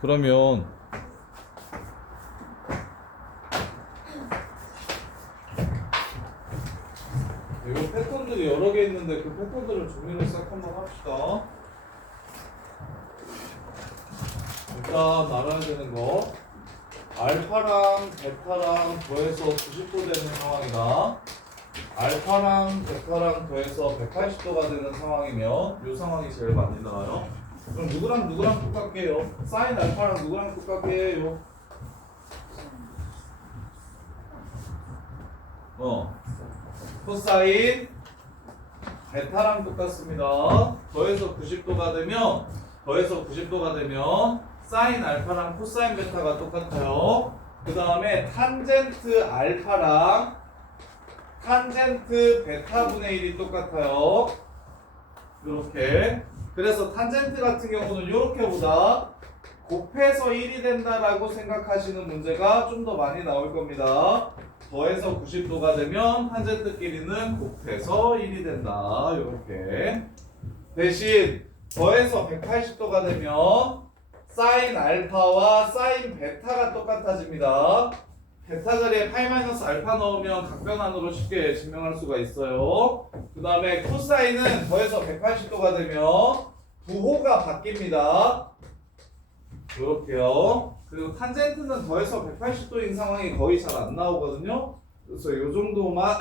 그러면 이거 패턴들이 여러 개 있는데 그 패턴들을 정리를 싹 한번 합시다. 일단 알아야 되는 거 알파랑 베타랑 더해서 90도 되는 상황이나 알파랑 베타랑 더해서 180도가 되는 상황이면 이 상황이 제일 많이 나와요. 그럼 누구랑 똑같게 해요? 사인 알파랑 누구랑 똑같게 해요? 코사인 베타랑 똑같습니다. 더해서 90도가 되면 사인 알파랑 코사인 베타가 똑같아요. 그 다음에 탄젠트 알파랑 탄젠트 베타분의 1이 똑같아요. 이렇게. 그래서 탄젠트 같은 경우는 이렇게보다 곱해서 1이 된다라고 생각하시는 문제가 좀 더 많이 나올 겁니다. 더해서 90도가 되면 탄젠트끼리는 곱해서 1이 된다. 이렇게. 대신 더해서 180도가 되면 사인 알파와 사인 베타가 똑같아집니다. 베타 자리에 파이-알파 넣으면 각변환으로 쉽게 증명할 수가 있어요. 그 다음에 코사인은 더해서 180도가 되면 부호가 바뀝니다. 이렇게요. 그리고 탄젠트는 더해서 180도인 상황이 거의 잘 안 나오거든요. 그래서 이 정도만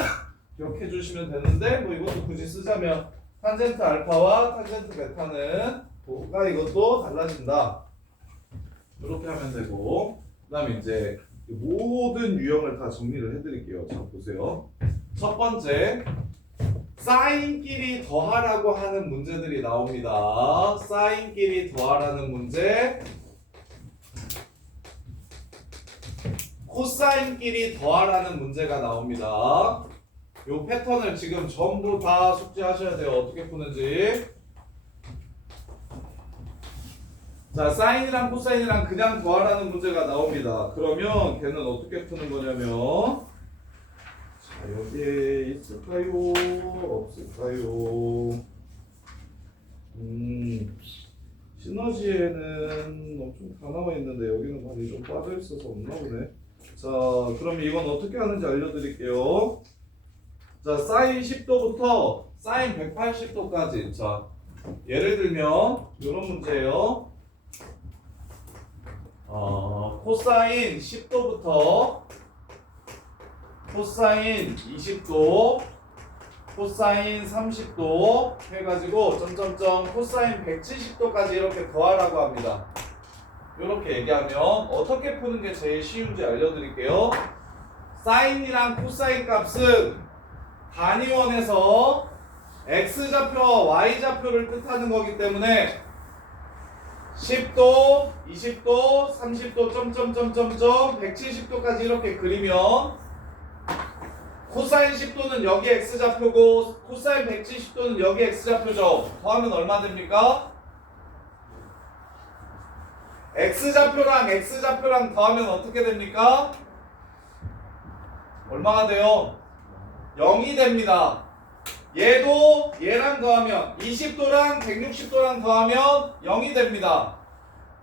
기억해 주시면 되는데 뭐 이것도 굳이 쓰자면 탄젠트 알파와 탄젠트 베타는 부호가 이것도 달라진다. 이렇게 하면 되고, 그 다음에 이제 모든 유형을 다 정리를 해드릴게요. 자, 보세요. 첫 번째, 사인끼리 더하라고 하는 문제들이 나옵니다. 사인끼리 더하라는 문제, 코사인끼리 더하라는 문제가 나옵니다. 이 패턴을 지금 전부 다 숙지하셔야 돼요. 어떻게 푸는지. 자, 사인이랑 코사인이랑 그냥 더하라는 문제가 나옵니다. 그러면 걔는 어떻게 푸는 거냐면, 자, 여기에 있을까요? 없을까요? 시너지에는 엄청 다 나와 있는데 여기는 많이 좀 빠져 있어서 없나 보네. 자, 그럼 이건 어떻게 하는지 알려드릴게요. 자, 사인 10도부터 사인 180도까지. 자, 예를 들면 이런 문제예요. 코사인 10도부터 코사인 20도, 코사인 30도 해가지고 점점점 코사인 170도까지 이렇게 더하라고 합니다. 이렇게 얘기하면 어떻게 푸는 게 제일 쉬운지 알려드릴게요. 사인이랑 코사인 값은 단위원에서 x좌표와 y좌표를 뜻하는 거기 때문에 10도, 20도, 30도, 점점점점점 170도까지 이렇게 그리면 코사인 10도는 여기 x좌표고 코사인 170도는 여기 x좌표죠. 더하면 얼마 됩니까? x좌표랑 x좌표랑 더하면 어떻게 됩니까? 얼마가 돼요? 0이 됩니다. 얘도 얘랑 더하면 20도랑 160도랑 더하면 0이 됩니다.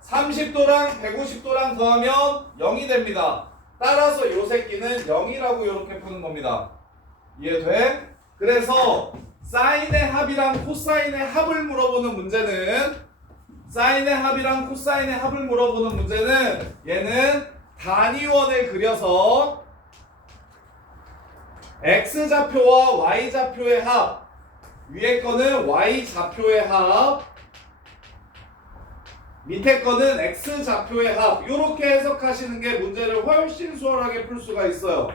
30도랑 150도랑 더하면 0이 됩니다. 따라서 요 새끼는 0이라고 이렇게 푸는 겁니다. 이해돼? 그래서 사인의 합이랑 코사인의 합을 물어보는 문제는 얘는 단위원을 그려서 x좌표와 y좌표의 합, 위에 거는 y좌표의 합, 밑에 거는 x좌표의 합, 이렇게 해석하시는 게 문제를 훨씬 수월하게 풀 수가 있어요.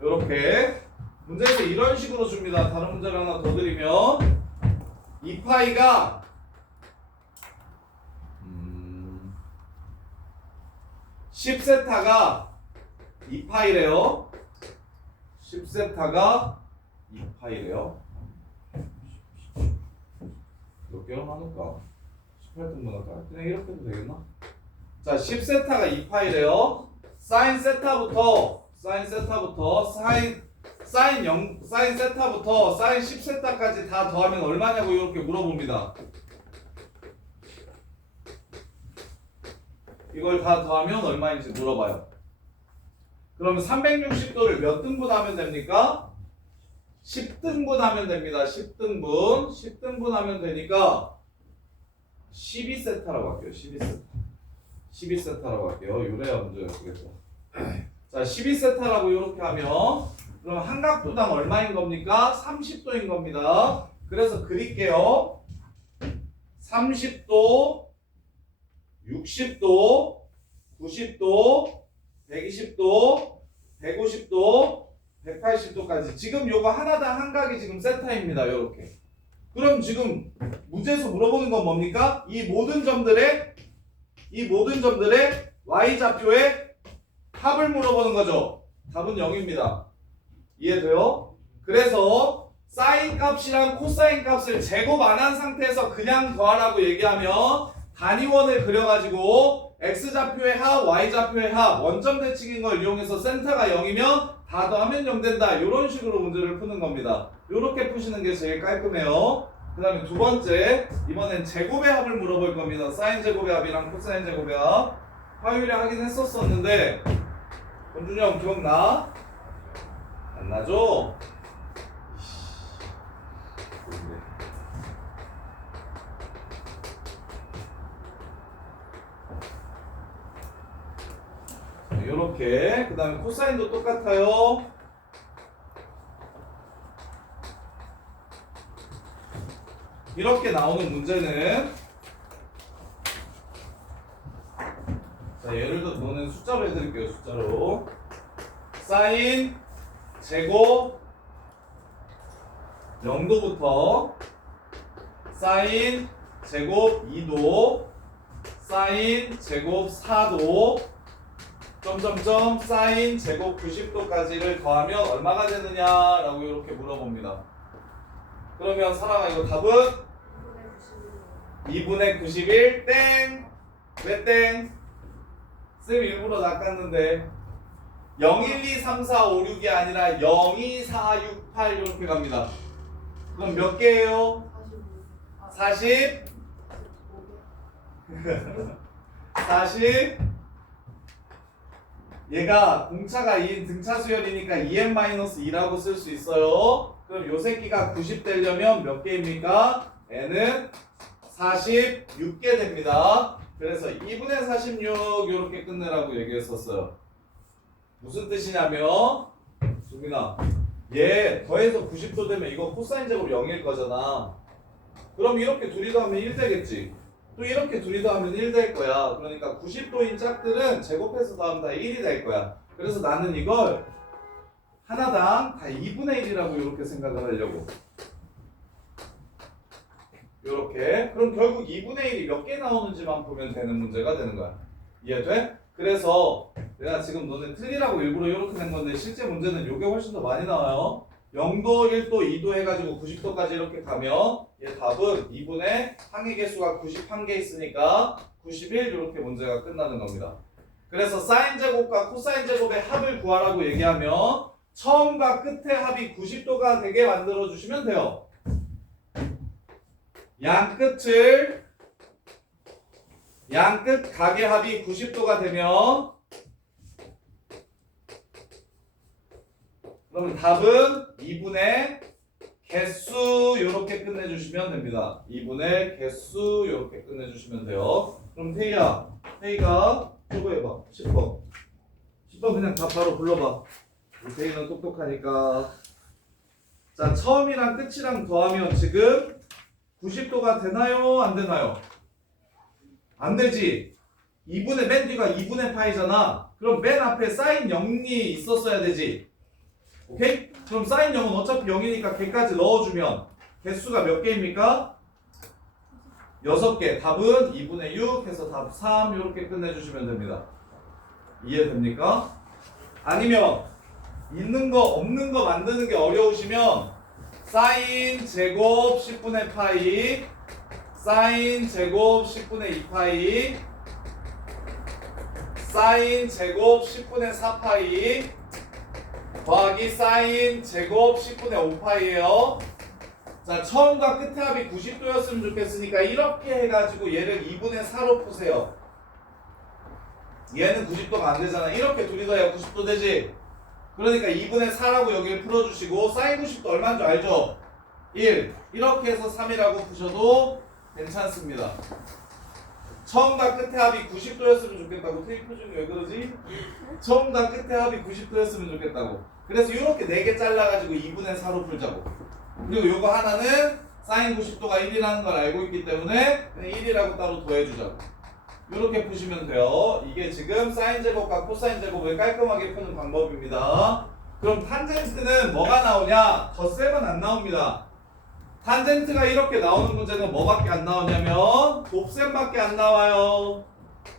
이렇게 문제에서 이런 식으로 줍니다. 다른 문제를 하나 더 드리면 2파이가 10세타가 2파이래요. 10세타가 2파이래요. 몇 개로 나눌까? 18등분 할까? 그냥 이렇게 해도 되겠나? 자, 10세타가 2파이래요. 사인 세타부터 사인 세타부터 사인 10세타까지 다 더하면 얼마냐고 이렇게 물어봅니다. 이걸 다 더하면 얼마인지 물어봐요. 그러면 360도를 몇 등분 하면 됩니까? 10등분 하면 됩니다. 10등분. 10등분 하면 되니까 12세타라고 할게요. 12세타. 12세타라고 할게요. 요래야 문제였겠죠. 자, 12세타라고 이렇게 하면 그럼 한각부당 얼마인 겁니까? 30도인 겁니다. 그래서 그릴게요. 30도, 60도, 90도, 120도, 150도, 180도까지. 지금 요거 하나당 한각이 지금 세타입니다. 요렇게. 그럼 지금 문제에서 물어보는 건 뭡니까? 이 모든 점들의 y좌표의 합을 물어보는 거죠. 답은 0입니다. 이해돼요? 그래서 사인 값이랑 코사인 값을 제곱 안 한 상태에서 그냥 더하라고 얘기하면 단위원을 그려가지고 x좌표의 합, y좌표의 합, 원점 대칭인 걸 이용해서 센터가 0이면 다 더하면 0 된다. 이런 식으로 문제를 푸는 겁니다. 이렇게 푸시는 게 제일 깔끔해요. 그 다음에 두 번째, 이번엔 제곱의 합을 물어볼 겁니다. 사인 제곱의 합이랑 코사인 제곱의 합. 화요일에 하긴 했었는데 권준이 형 기억나? 안 나죠? 이렇게. 그 다음에 코사인도 똑같아요. 이렇게 나오는 문제는, 자, 예를 들어 너는 숫자로 해드릴게요. 숫자로. 사인 제곱 0도부터 사인 제곱 2도, 사인 제곱 4도, 점점점 사인 제곱 90도까지를 더하면 얼마가 되느냐라고 이렇게 물어봅니다. 그러면 사랑아, 이거 답은 2분의 91 땡. 왜 땡? 쌤 일부러 낚았는데 0, 1, 2, 3, 4, 5, 6이 아니라 0, 2, 4, 6, 8 이렇게 갑니다. 그럼 몇 개예요? 40 40 얘가 공차가 2인 등차 수열이니까 2n-2라고 쓸 수 있어요. 그럼 요 새끼가 90 되려면 몇 개입니까? n은 46개 됩니다. 그래서 2분의 46 이렇게 끝내라고 얘기했었어요. 무슨 뜻이냐면, 수민아, 얘 더해서 90도 되면 이거 코사인 제곱 0일 거잖아. 그럼 이렇게 둘이 더하면 1 되겠지. 또 이렇게 둘이 더하면 1 될 거야. 그러니까 90도인 짝들은 제곱해서 더하면 다 1이 될 거야. 그래서 나는 이걸 하나당 다 2분의 1이라고 이렇게 생각을 하려고. 이렇게. 그럼 결국 2분의 1이 몇 개 나오는지만 보면 되는 문제가 되는 거야. 이해돼? 그래서 내가 지금 너네 틀리라고 일부러 이렇게 낸 건데 실제 문제는 이게 훨씬 더 많이 나와요. 0도, 1도, 2도 해가지고 90도까지 이렇게 가면 얘 답은 2분의 항의 개수가 91개 있으니까 91 이렇게 문제가 끝나는 겁니다. 그래서 사인 제곱과 코사인 제곱의 합을 구하라고 얘기하면 처음과 끝의 합이 90도가 되게 만들어 주시면 돼요. 양끝 각의 합이 90도가 되면 그러면 답은 2분의 개수 이렇게 끝내주시면 됩니다. 2분의 개수 이렇게 끝내주시면 돼요. 그럼 태희가 저거 해봐. 10번. 10번 그냥 답 바로 불러봐. 우리 태희는 똑똑하니까. 자, 처음이랑 끝이랑 더하면 지금 90도가 되나요? 안 되나요? 안 되지. 2분의 맨 뒤가 2분의 파이잖아. 그럼 맨 앞에 사인 0이 있었어야 되지. 오케이? 그럼 사인 0은 어차피 0이니까 걔까지 넣어주면 개수가 몇 개입니까? 6개. 답은 2분의 6 해서 답 3 이렇게 끝내주시면 됩니다. 이해됩니까? 아니면 있는 거 없는 거 만드는 게 어려우시면 사인 제곱 10분의 파이, 사인 제곱 10분의 2파이, 사인 제곱 10분의 4파이 더하기 사인 제곱 10분의 5파이예요. 자, 처음과 끝의 합이 90도였으면 좋겠으니까 이렇게 해가지고 얘를 2분의 4로 푸세요. 얘는 90도가 안 되잖아. 이렇게 둘이 더해야 90도 되지. 그러니까 2분의 4라고 여기를 풀어주시고 사인 90도 얼마인 줄 알죠? 1. 이렇게 해서 3이라고 푸셔도 괜찮습니다. 처음과 끝의 합이 90도였으면 좋겠다고. 테이프 중에 왜 그러지? 처음과 끝의 합이 90도였으면 좋겠다고. 그래서 이렇게 4개 잘라가지고 2분의 4로 풀자고. 그리고 요거 하나는 사인 90도가 1이라는 걸 알고 있기 때문에 1이라고 따로 더해주자고. 이렇게 푸시면 돼요. 이게 지금 사인 제곱과 코사인 제곱을 깔끔하게 푸는 방법입니다. 그럼 탄젠트는 뭐가 나오냐? 덧셈은 안 나옵니다. 탄젠트가 이렇게 나오는 문제는 뭐밖에 안 나오냐면 곱셈밖에 안 나와요.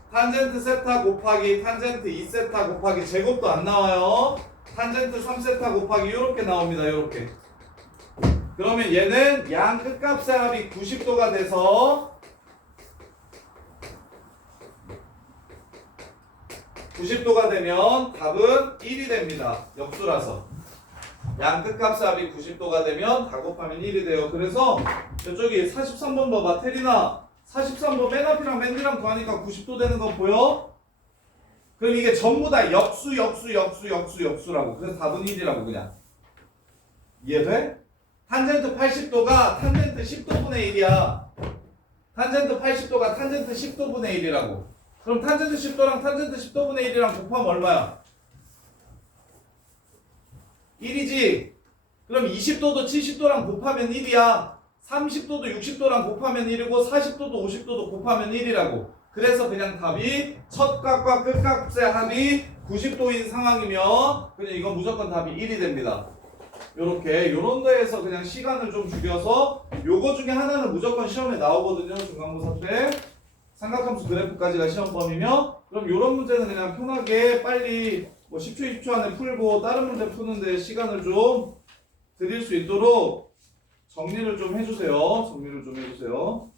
탄젠트 세타 곱하기 탄젠트 2세타 곱하기 제곱도 안 나와요. 탄젠트 3세타 곱하기 이렇게 나옵니다. 이렇게. 그러면 얘는 양 끝값의 합이 90도가 돼서 90도가 되면 답은 1이 됩니다. 역수라서. 양 끝값의 합이 90도가 되면 다 곱하면 1이 돼요. 그래서 저쪽이 43번 봐봐. 테리나 43번 맨 앞이랑 맨 뒤랑 더하니까 90도 되는 거 보여? 그럼 이게 전부 다 역수라고. 그래서 답은 1이라고 그냥. 이해돼? 탄젠트 80도가 탄젠트 10도분의 1이야. 탄젠트 80도가 탄젠트 10도분의 1이라고. 그럼 탄젠트 10도랑 탄젠트 10도분의 1이랑 곱하면 얼마야? 1이지. 그럼 20도도 70도랑 곱하면 1이야. 30도도 60도랑 곱하면 1이고 40도도 50도도 곱하면 1이라고. 그래서 그냥 답이 첫 값과 끝 값의 합이 90도인 상황이면 그냥 이건 무조건 답이 1이 됩니다. 요렇게 요런 데에서 그냥 시간을 좀 죽여서 요거 중에 하나는 무조건 시험에 나오거든요. 중간고사 때. 삼각함수 그래프까지가 시험범위면 그럼 요런 문제는 그냥 편하게 빨리 뭐 10초 20초 안에 풀고 다른 문제 푸는데 시간을 좀 드릴 수 있도록 정리를 좀 해주세요.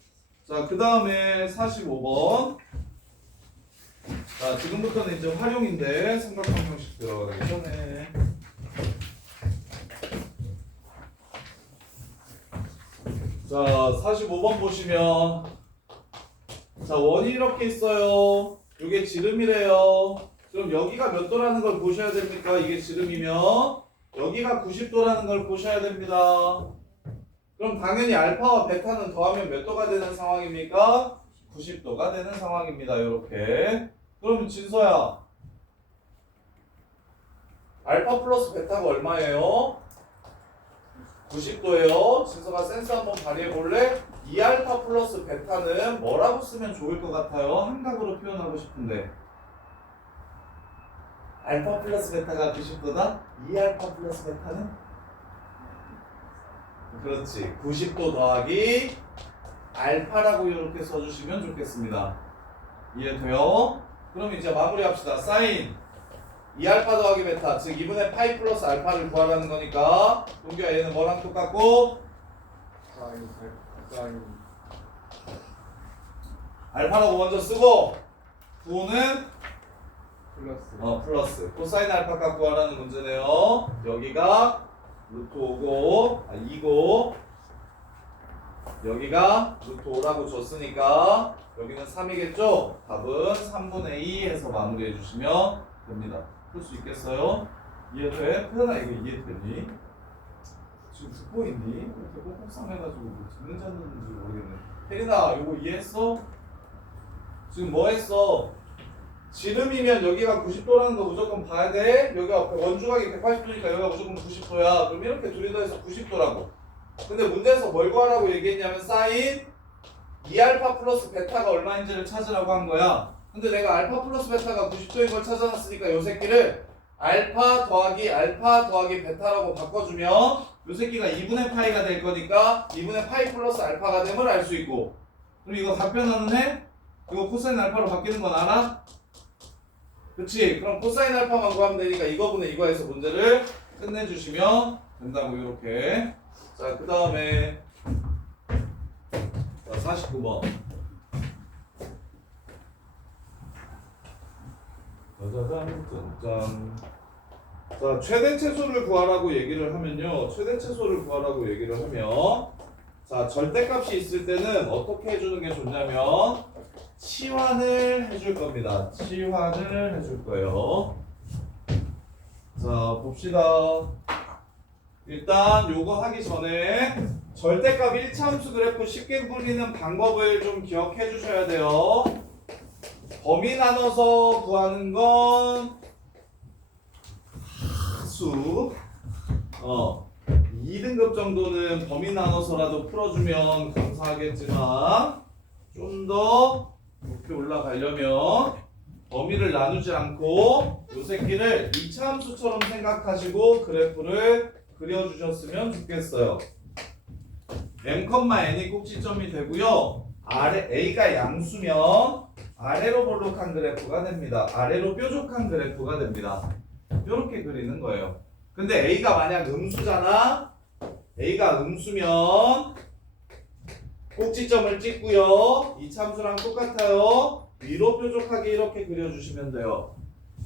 자, 그 다음에 45번. 자, 지금부터는 이제 활용인데 삼각함 형식 들어가기 전에 자, 45번 보시면 자, 원이 이렇게 있어요. 이게 지름이래요. 그럼 여기가 몇 도라는 걸 보셔야 됩니까? 이게 지름이면 여기가 90도라는 걸 보셔야 됩니다. 그럼 당연히 알파와 베타는 더하면 몇 도가 되는 상황입니까? 90도가 되는 상황입니다. 이렇게. 그러면 진서야, 알파 플러스 베타가 얼마예요? 90도예요. 진서가 센스 한번 발휘해 볼래? 2알파 플러스 베타는 뭐라고 쓰면 좋을 것 같아요? 한각으로 표현하고 싶은데. 알파 플러스 베타가 90도다? 2알파 플러스 베타는? 그렇지. 90도 더하기 알파라고 이렇게 써주시면 좋겠습니다. 이해돼요? 그럼 이제 마무리합시다. 사인 2알파 더하기 베타, 즉 2분의 파이 플러스 알파를 구하라는 거니까 동규야 얘는 뭐랑 똑같고? 사인 알파라고 먼저 쓰고 9는 플러스 플러스 코사인 알파 값 구하라는 문제네요. 여기가 루트 5고 2고 여기가 루트 5라고 줬으니까 여기는 3이겠죠? 답은 3분의 2 해서 마무리해 주시면 됩니다. 풀 수 있겠어요? 이해돼? 표현아 이거 이해되니? 지금 듣고 있니? 이렇게 꼼꼼상해가지고 뭐 듣는지 안 듣는지 모르겠네. 혜린아 이거 이해했어? 지금 뭐 했어? 지름이면 여기가 90도라는 거 무조건 봐야 돼. 여기가 원주각이 180도니까 여기가 무조건 90도야. 그럼 이렇게 둘이 더해서 90도라고. 근데 문제에서 뭘 구하라고 얘기했냐면 사인 2알파 플러스 베타가 얼마인지를 찾으라고 한 거야. 근데 내가 알파 플러스 베타가 90도인 걸 찾아놨으니까 요 새끼를 알파 더하기 베타라고 바꿔주면 요 새끼가 2분의 파이가 될 거니까 2분의 파이 플러스 알파가 됨을 알 수 있고. 그럼 이거 답변하는 해? 이거 코사인 알파로 바뀌는 건 알아? 그치? 그럼 코사인 알파만 구하면 되니까 이거분의 이거 해서 문제를 끝내주시면 된다고 이렇게. 자, 그 다음에 49번. 짜자잔. 자, 최대 최소를 구하라고 얘기를 하면요. 최대 최소를 구하라고 얘기를 하면 자, 절대값이 있을 때는 어떻게 해주는 게 좋냐면 치환을 해줄 겁니다. 치환을 해줄 거예요. 자, 봅시다. 일단 요거 하기 전에 절대값 1차함수 그래프 쉽게 그리는 방법을 좀 기억해 주셔야 돼요. 범위 나눠서 구하는 건 수 2등급 정도는 범위 나눠서라도 풀어주면 감사하겠지만 좀 더 높이 올라가려면 범위를 나누지 않고 요 새끼를 2차 함수처럼 생각하시고 그래프를 그려주셨으면 좋겠어요. m,n이 꼭지점이 되고요. a가 양수면 아래로 볼록한 그래프가 됩니다. 아래로 뾰족한 그래프가 됩니다. 이렇게 그리는 거예요. 근데 a가 만약 음수잖아. a가 음수면 꼭지점을 찍고요. 이 참수랑 똑같아요. 위로 뾰족하게 이렇게 그려주시면 돼요.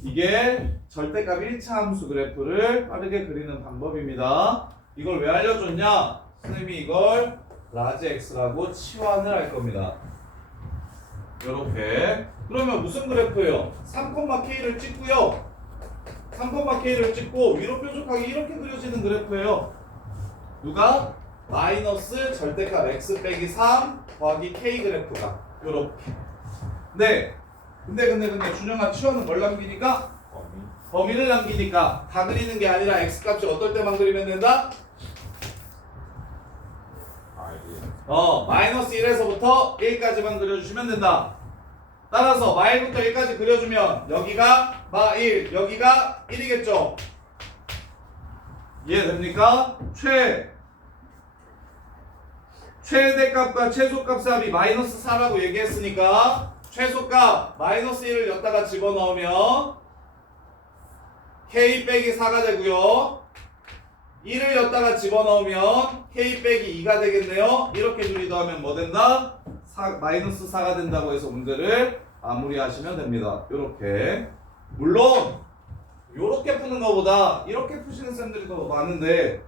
이게 절대값 1차 함수 그래프를 빠르게 그리는 방법입니다. 이걸 왜 알려줬냐? 선생님이 이걸 라지 x라고 치환을 할 겁니다. 이렇게. 그러면 무슨 그래프예요? 3,k를 찍고요. 3,k를 찍고 위로 뾰족하게 이렇게 그려지는 그래프예요. 누가? 마이너스 절대값 x 빼기 3 더하기 k 그래프가 요렇게. 네. 근데 준영아 치환은 뭘 남기니까? 범위를 남기니까 다 그리는 게 아니라 x 값이 어떨 때만 그리면 된다? 마이너스 1에서부터 1까지만 그려주시면 된다. 따라서 마일부터 1까지 그려주면 여기가 마1 여기가 1이겠죠? 이해됩니까? 최대값과 최소값의 합이 마이너스 4라고 얘기했으니까 최소값 마이너스 1을 여기다가 집어넣으면 k 빼기 4가 되고요. 1을 여기다가 집어넣으면 k 빼기 2가 되겠네요. 이렇게 둘이 더하면 뭐 된다? 마이너스 4가 된다고 해서 문제를 마무리하시면 됩니다. 요렇게. 물론 요렇게 푸는 것보다 이렇게 푸시는 쌤들이 더 많은데,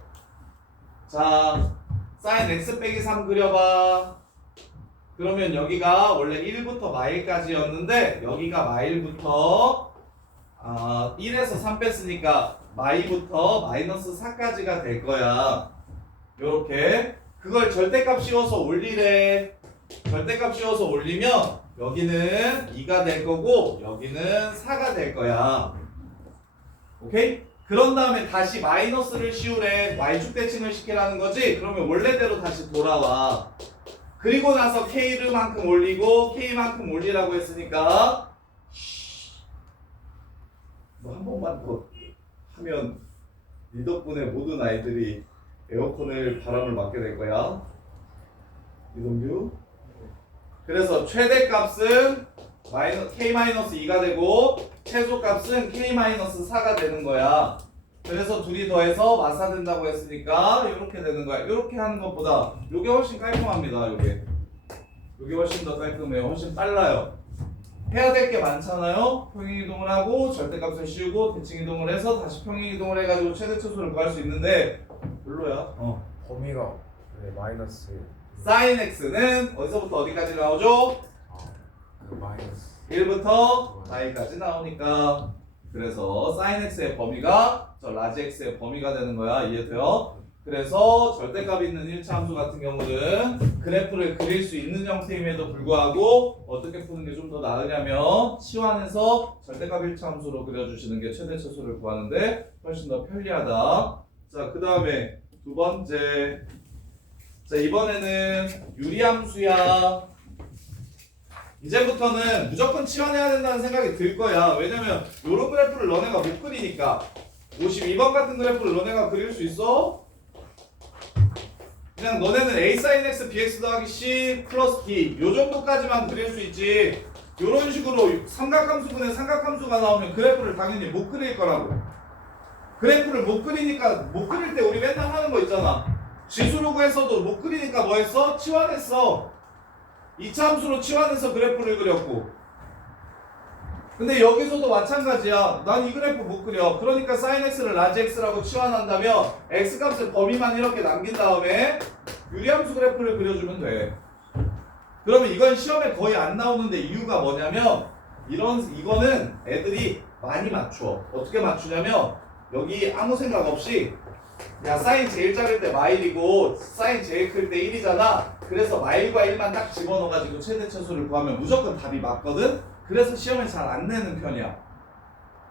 자 sin x 빼기 3 그려봐. 그러면 여기가 원래 1부터 마일까지였는데 여기가 마일부터 1에서 3 뺐으니까 마이부터 마이너스 4까지가 될 거야. 요렇게. 그걸 절대값 씌워서 올리래. 절대값 씌워서 올리면 여기는 2가 될 거고 여기는 4가 될 거야. 오케이? 그런 다음에 다시 마이너스를 씌우래. y축 대칭을 시키라는 거지. 그러면 원래대로 다시 돌아와. 그리고 나서 k만큼 올리고 k만큼 올리라고 했으니까 너 한 번만 더 하면 네 덕분에 모든 아이들이 에어컨을 바람을 맞게 될 거야. 이동규. 그래서 최대값은 k-2가 되고 최소값은 k-4가 되는 거야. 그래서 둘이 더해서 마사된다고 했으니까 이렇게 되는 거야. 이렇게 하는 것보다 이게 훨씬 깔끔합니다. 이게 훨씬 더 깔끔해요. 훨씬 빨라요. 해야 될 게 많잖아요. 평행이동을 하고 절대값을 씌우고 대칭이동을 해서 다시 평행이동을 해가지고 최대최소를 구할 수 있는데 별로야. 범위가 네, 마이너스 sin x는 어디서부터 어디까지 나오죠? 마이너스 1부터 y까지 나오니까. 그래서 sin x의 범위가 저 라지 x의 범위가 되는 거야. 이해돼요? 그래서 절대값이 있는 1차 함수 같은 경우는 그래프를 그릴 수 있는 형태임에도 불구하고 어떻게 푸는 게 좀 더 나으냐면 치환해서 절대값 1차 함수로 그려주시는 게 최대 최소를 구하는데 훨씬 더 편리하다. 자, 그 다음에 두 번째. 자, 이번에는 유리함수야. 이제부터는 무조건 치환해야 된다는 생각이 들 거야. 왜냐면 요런 그래프를 너네가 못 그리니까. 52번 같은 그래프를 너네가 그릴 수 있어? 그냥 너네는 a sin x bx 더하기 c 플러스 d 요 정도까지만 그릴 수 있지. 요런 식으로 삼각함수분의 삼각함수가 나오면 그래프를 당연히 못 그릴 거라고. 그래프를 못 그리니까 못 그릴 때 우리 맨날 하는 거 있잖아. 지수로 구해서도 못 그리니까 뭐 했어? 치환했어. 2차 함수로 치환해서 그래프를 그렸고. 근데 여기서도 마찬가지야. 난 이 그래프 못 그려. 그러니까 sin x를 라지 x라고 치환한다면 x 값의 범위만 이렇게 남긴 다음에 유리함수 그래프를 그려주면 돼. 그러면 이건 시험에 거의 안 나오는데 이유가 뭐냐면 이거는 애들이 많이 맞춰. 어떻게 맞추냐면 여기 아무 생각 없이 야 사인 제일 작을 때 마일이고 사인 제일 클 때 1이잖아. 그래서 마일과 1만 딱 집어넣어가지고 최대 최소를 구하면 무조건 답이 맞거든. 그래서 시험에 잘 안 내는 편이야.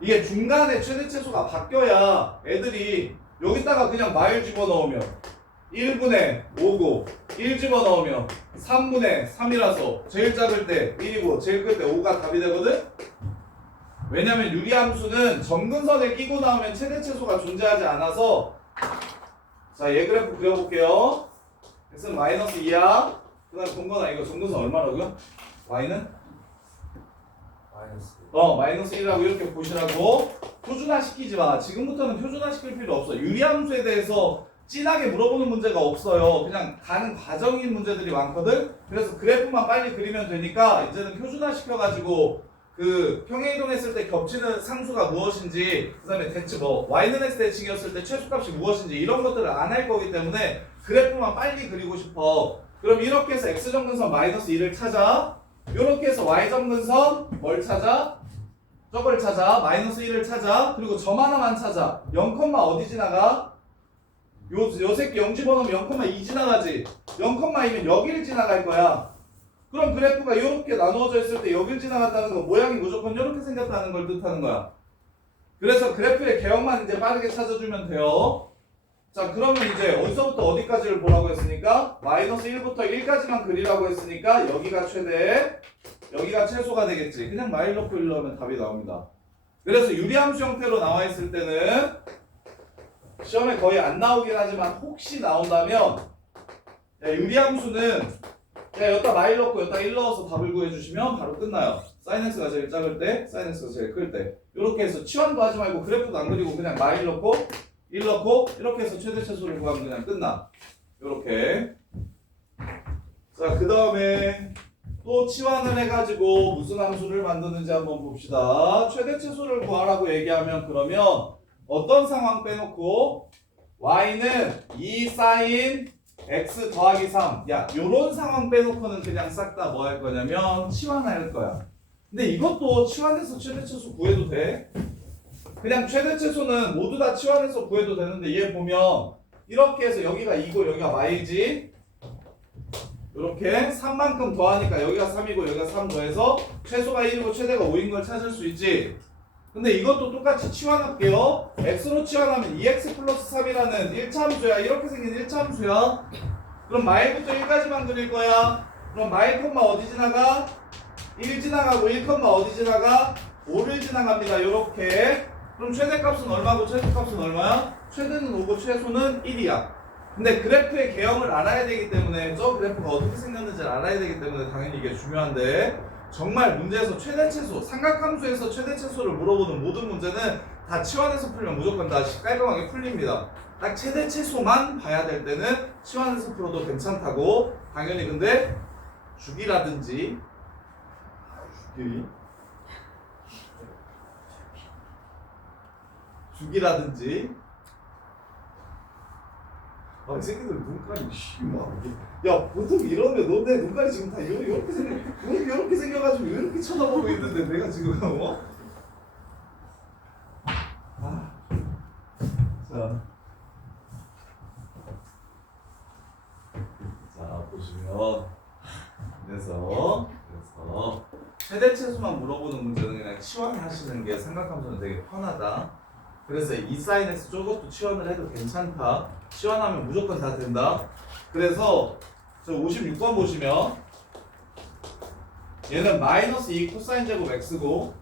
이게 중간에 최대 최소가 바뀌어야 애들이 여기다가 그냥 마일 집어넣으면 1분의 5고 1 집어넣으면 3분의 3이라서 제일 작을 때 1이고 제일 클 때 5가 답이 되거든. 왜냐면 유리함수는 점근선에 끼고 나오면 최대 최소가 존재하지 않아서. 자, 얘 그래프 그려볼게요. x는 마이너스 2야. 그 다음 동건아 이거 점근선 얼마라고요? y는? 마이너스. 마이너스 1이라고 이렇게 보시라고. 표준화 시키지 마. 지금부터는 표준화 시킬 필요 없어. 유리함수에 대해서 진하게 물어보는 문제가 없어요. 그냥 가는 과정인 문제들이 많거든. 그래서 그래프만 빨리 그리면 되니까 이제는 표준화 시켜가지고 그 평행이동했을 때 겹치는 상수가 무엇인지, 그 다음에 대칭 y는 x 대칭이었을 때 최소값이 무엇인지 이런 것들을 안 할 거기 때문에 그래프만 빨리 그리고 싶어. 그럼 이렇게 해서 x점근선 마이너스 2를 찾아. 이렇게 해서 y점근선 뭘 찾아? 저걸 찾아. 마이너스 1을 찾아. 그리고 점 하나만 찾아. 0, 어디 지나가? 요 새끼 0 집어넣으면 0,2 지나가지. 0,2면 여기를 지나갈 거야. 그럼 그래프가 이렇게 나누어져 있을 때 여길 지나갔다는 건 모양이 무조건 이렇게 생겼다는 걸 뜻하는 거야. 그래서 그래프의 개형만 이제 빠르게 찾아주면 돼요. 자, 그러면 이제 어디서부터 어디까지를 보라고 했으니까 마이너스 1부터 1까지만 그리라고 했으니까 여기가 최대, 여기가 최소가 되겠지. 그냥 마일 넣고 1 넣으면 답이 나옵니다. 그래서 유리함수 형태로 나와 있을 때는 시험에 거의 안 나오긴 하지만 혹시 나온다면 야, 유리함수는 야, 여기다 마일 넣고 여기다 1 넣어서 답을 구해주시면 바로 끝나요. 사인 x가 제일 작을 때, 사인 x가 제일 클 때. 이렇게 해서 치환도 하지 말고 그래프도 안 그리고 그냥 마일 넣고 1 넣고 이렇게 해서 최대 최소를 구하면 그냥 끝나. 이렇게. 자, 그 다음에 또 치환을 해가지고 무슨 함수를 만드는지 한번 봅시다. 최대 최소를 구하라고 얘기하면 그러면 어떤 상황 빼놓고 y는 2 사인 x 더하기 3. 야, 요런 상황 빼놓고는 그냥 싹 다 뭐 할 거냐면 치환할 거야. 근데 이것도 치환해서 최대 최소 구해도 돼. 그냥 최대 최소는 모두 다 치환해서 구해도 되는데 얘 보면 이렇게 해서 여기가 2고 여기가 y지. 이렇게 3만큼 더하니까 여기가 3이고 여기가 3 더해서 최소가 1이고 최대가 5인 걸 찾을 수 있지. 근데 이것도 똑같이 치환할게요. x로 치환하면 2x 플러스 3이라는 1차 함수야. 이렇게 생긴 1차 함수야. 그럼 마일부터 1까지만 그릴 거야. 그럼 마일 콤마 어디 지나가? 1 지나가고 1 콤마 어디 지나가? 5를 지나갑니다. 요렇게. 그럼 최대값은 얼마고 최소값은 얼마야? 최대는 5고 최소는 1이야. 근데 그래프의 개형을 알아야 되기 때문에 저 그래프가 어떻게 생겼는지를 알아야 되기 때문에 당연히 이게 중요한데 정말 문제에서 최대 최소, 삼각함수에서 최대 최소를 물어보는 모든 문제는 다 치환해서 풀면 무조건 다 깔끔하게 풀립니다. 딱 최대 최소만 봐야 될 때는 치환해서 풀어도 괜찮다고. 당연히 근데 주기라든지 주기라든지 이 새끼들 눈깔이 야 보통 이러면 너네 눈깔이 지금 다 이렇게 이렇게 생겨가지고 이렇게 쳐다보고 있는데 내가 지금 자 보시면 그래서 최대 최소만 물어보는 문제는 그냥 치환하시는 게 삼각함수는 되게 편하다. 그래서 이 사인 x 저것도 치환을 해도 괜찮다. 치환하면 무조건 다 된다. 그래서 저 56번 보시면 얘는 마이너스 2 코사인 제곱 x고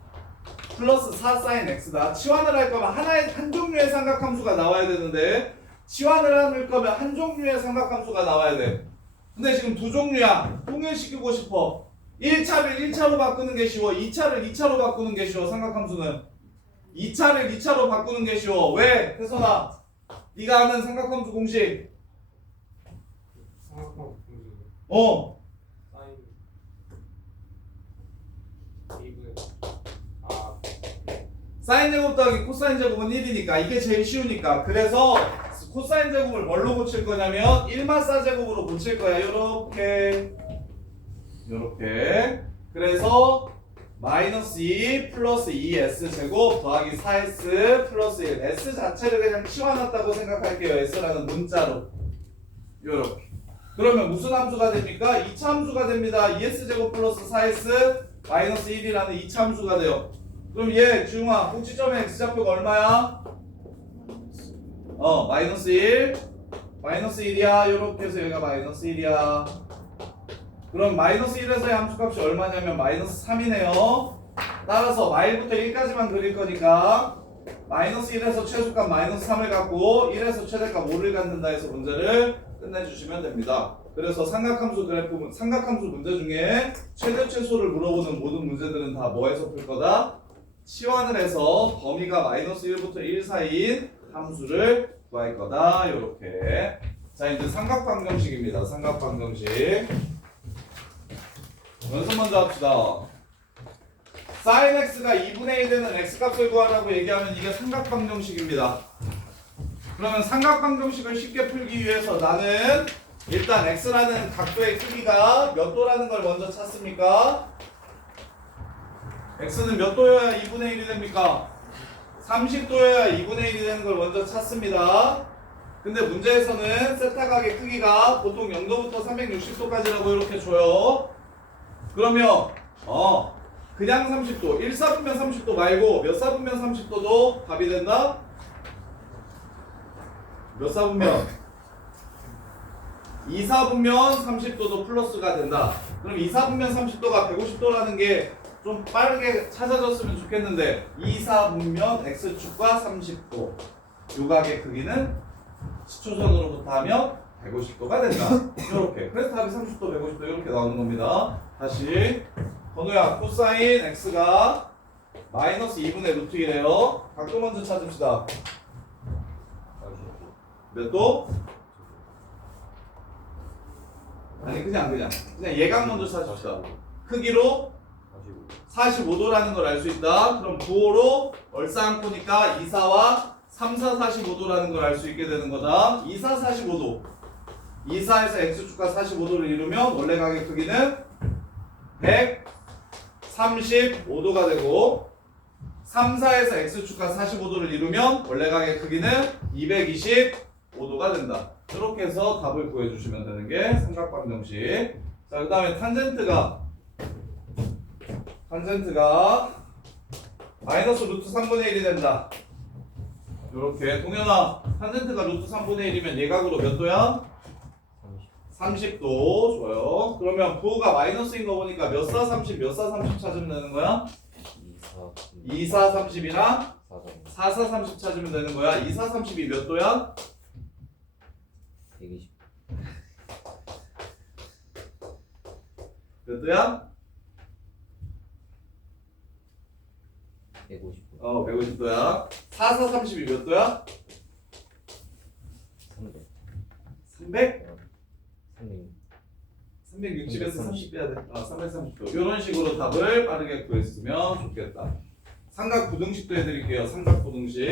플러스 4 사인 x다. 치환을 할 거면 한 종류의 삼각함수가 나와야 되는데 치환을 할 거면 한 종류의 삼각함수가 나와야 돼. 근데 지금 두 종류야. 통일시키고 싶어. 1차를 1차로 바꾸는 게 쉬워. 2차를 2차로 바꾸는 게 쉬워. 삼각함수는 2차를 2차로 바꾸는 게 쉬워. 왜? 혜선아 네가 아는 삼각함수 공식 삼각형 공식 사인 2분의 사인 제곱 더하기 코사인 제곱은 1이니까 이게 제일 쉬우니까. 그래서 코사인 제곱을 뭘로 고칠 거냐면 1마사 제곱으로 고칠 거야. 요렇게 요렇게. 그래서 마이너스 2 플러스 2s 제곱 더하기 4s 플러스 1. s 자체를 그냥 치워놨다고 생각할게요. s라는 문자로. 요렇게. 그러면 무슨 함수가 됩니까? 2차 함수가 됩니다. 2s 제곱 플러스 4s 마이너스 1이라는 2차 함수가 돼요. 그럼 얘 지웅아 꼭지점의 x좌표가 얼마야? 마이너스 1 마이너스 1이야. 요렇게 해서 여기가 마이너스 1이야. 그럼 마이너스 1에서의 함수값이 얼마냐면 마이너스 3이네요. 따라서 마일부터 1까지만 그릴 거니까 마이너스 1에서 최소값 마이너스 3을 갖고 1에서 최대값 5를 갖는다 해서 문제를 끝내주시면 됩니다. 그래서 삼각함수 그래프, 삼각함수 문제 중에 최대 최소를 물어보는 모든 문제들은 다 뭐에서 풀 거다? 치환을 해서 범위가 마이너스 1부터 1 사이인 함수를 구할 거다. 요렇게. 자, 이제 삼각방정식입니다. 삼각방정식. 연습 먼저 합시다. sin x가 2분의 1 되는 x값을 구하라고 얘기하면 이게 삼각방정식입니다. 그러면 삼각방정식을 쉽게 풀기 위해서 나는 일단 x라는 각도의 크기가 몇 도라는 걸 먼저 찾습니까? x는 몇 도여야 2분의 1이 됩니까? 30도여야 2분의 1이 되는 걸 먼저 찾습니다. 근데 문제에서는 세타각의 크기가 보통 0도부터 360도까지라고 이렇게 줘요. 그러면 그냥 30도, 1사분면 30도 말고 몇 사분면 30도도 답이 된다? 몇 사분면? 2사분면 30도도 플러스가 된다. 그럼 2사분면 30도가 150도라는 게 좀 빠르게 찾아졌으면 좋겠는데 2사분면 x축과 30도 요 각의 크기는 시초선으로부터 하면 150도가 된다. 이렇게. 그래서 답이 30도, 150도 이렇게 나오는 겁니다. 다시 건우야, 코사인 x가 마이너스 2분의 루트 1이에요. 각도 먼저 찾읍시다. 몇 도? 아니 그냥 예각 먼저 찾읍시다. 크기로 45도라는 걸 알 수 있다. 그럼 부호로 얼싸안고니까 2사와 3사 45도라는 걸 알 수 있게 되는 거다. 2사 45도. 2사에서 x축과 45도를 이루면 원래 각의 크기는 135도가 되고 3사에서 x축과 45도를 이루면 원래 각의 크기는 225도가 된다. 이렇게 해서 답을 구해주시면 되는 게 삼각방정식. 자, 그 다음에 탄젠트가 마이너스 루트 3분의 1이 된다. 이렇게. 동현아, 탄젠트가 루트 3분의 1이면 예각으로 몇 도야? 30도. 좋아요. 그러면 부호가 마이너스인 거 보니까 몇 사 30, 몇 사 30 찾으면 되는 거야? 2, 4, 30이랑 4, 4, 30 찾으면 되는 거야. 2, 4, 30이 몇 도야? 120. 몇 도야? 150. 150도야. 4, 4, 30이 몇 도야? 300. 300? 300. 360에서 30 빼야 돼. 330도. 이런 식으로 답을 빠르게 구했으면 좋겠다. 삼각 부등식도 해드릴게요. 삼각 부등식.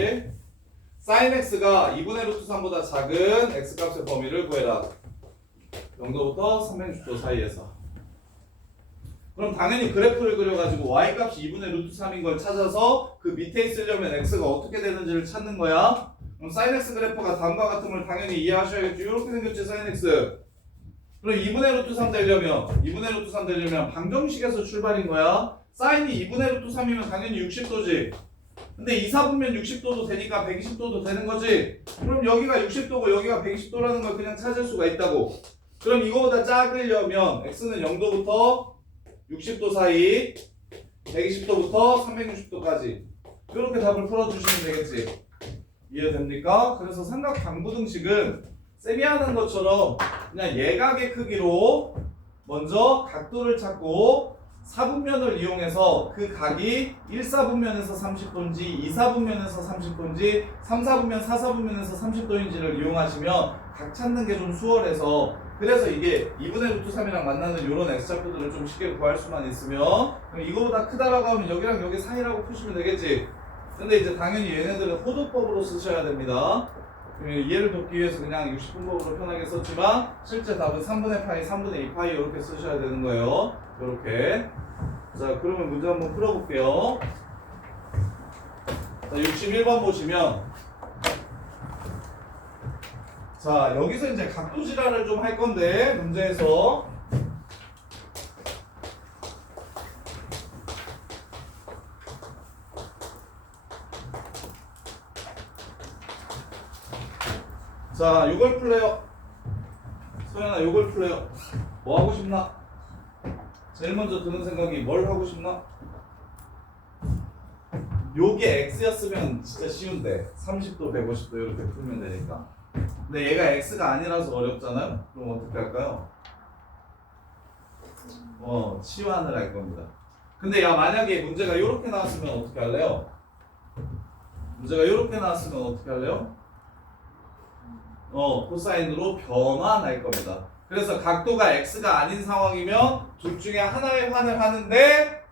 sin x가 2분의 루트 3보다 작은 x값의 범위를 구해라. 0도부터 360도 사이에서. 그럼 당연히 그래프를 그려가지고 y값이 2분의 루트 3인 걸 찾아서 그 밑에 있으려면 x가 어떻게 되는지를 찾는 거야. 그럼 sin x 그래프가 다음과 같음을 당연히 이해하셔야겠죠. 이렇게 생겼지 sin x. 그럼 2분의 루트 3 되려면 방정식에서 출발인 거야. 사인이 2분의 루트 3이면 당연히 60도지. 근데 2, 4분면 60도도 되니까 120도도 되는 거지. 그럼 여기가 60도고 여기가 120도라는 걸 그냥 찾을 수가 있다고. 그럼 이거보다 작으려면 x는 0도부터 60도 사이, 120도부터 360도까지 이렇게 답을 풀어주시면 되겠지. 이해됩니까? 그래서 삼각 방부등식은 쌤이 하는 것처럼 그냥 예각의 크기로 먼저 각도를 찾고 4분면을 이용해서 그 각이 1사분면에서 30도인지 2사분면에서 30도인지 3사분면 4사분면에서 30도인지를 이용하시면 각 찾는 게 좀 수월해서 그래서 이게 2분의 루트 3이랑 만나는 이런 x좌표들을 좀 쉽게 구할 수만 있으면 그럼 이거보다 크다라고 하면 여기랑 여기 사이라고 푸시면 되겠지. 근데 이제 당연히 얘네들은 호도법으로 쓰셔야 됩니다. 이해를 돕기 위해서 그냥 60분법으로 편하게 썼지만 실제 답은 3분의 파이, 3분의 2 파이 이렇게 쓰셔야 되는 거예요. 이렇게. 자, 그러면 문제 한번 풀어볼게요. 자, 61번 보시면 자, 여기서 이제 각도지랄을 좀 할 건데 문제에서 자, 요걸 풀래요. 소연아, 요걸 풀래요. 뭐 하고 싶나? 제일 먼저 드는 생각이 뭘 하고 싶나? 요게 x였으면 진짜 쉬운데 30도, 150도 이렇게 풀면 되니까. 근데 얘가 x가 아니라서 어렵잖아요? 그럼 어떻게 할까요? 치환을 할 겁니다. 근데 야, 만약에 문제가 이렇게 나왔으면 어떻게 할래요? 문제가 이렇게 나왔으면 어떻게 할래요? 코사인으로 변환할 겁니다. 그래서 각도가 x가 아닌 상황이면 둘 중에 하나에 환을 하는데